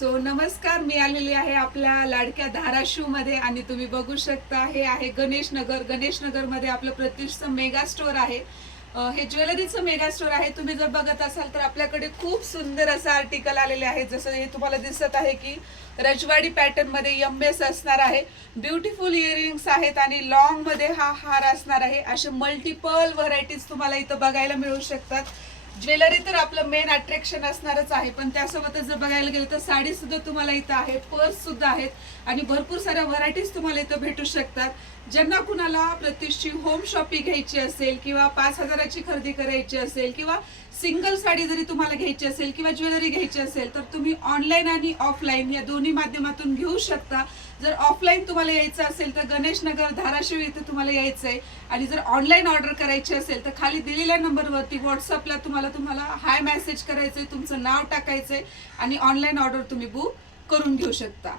So नमस्कार, मी आलेली आहे आपल्या लाडक्या धाराशिव मध्ये आणि तुम्ही बघू शकता हे आहे गणेश नगर मध्ये आपलं प्रतिष्ठित मेगा स्टोर आहे। हे ज्वेलरीचं मेगा स्टोर आहे। तुम्ही जर बघत असाल तर आपल्याकडे खूप सुंदर असं आर्टिकल आलेले आहे। जसं हे तुम्हाला दिसत आहे की रजवाडी पॅटर्न मध्ये एमएस असणार आहे, ब्युटिफुल इयरिंग्स आहेत आणि लॉंग मध्ये हा हार असणार आहे। असे मल्टिपल व्हरायटीज तुम्हाला इथं बघायला मिळू शकतात। ज्वेलरी तर आपलं मेन अट्रॅक्शन असणारच आहे, पण त्यासोबतच जर बघायला गेलं तर साडी सुद्धा तुम्हाला इथं आहे, पर्स सुद्धा आहेत आणि भरपूर साऱ्या व्हरायटीज तुम्हाला इथं भेटू शकतात। ज्यांना कुणाला प्रतिष्ठित होम शॉपिंग घ्यायची असेल किंवा 5,000ची खरेदी करायची असेल किंवा सिंगल साडी जरी तुम्हाला घ्यायची असेल किंवा ज्वेलरी घ्यायची असेल तर तुम्ही ऑनलाईन आणि ऑफलाईन या दोन्ही माध्यमातून घेऊ शकता। जर ऑफलाईन तुम्हाला यायचं असेल तर गणेश नगर धाराशिव इथे तुम्हाला यायचं आहे आणि जर ऑनलाईन ऑर्डर करायची असेल तर खाली दिलेल्या नंबरवरती व्हॉट्सअपला तुम्हाला हाय मेसेज करायचंय, तुमचं नाव टाकायचंय आणि ऑनलाईन ऑर्डर तुम्ही बुक करून घेऊ शकता।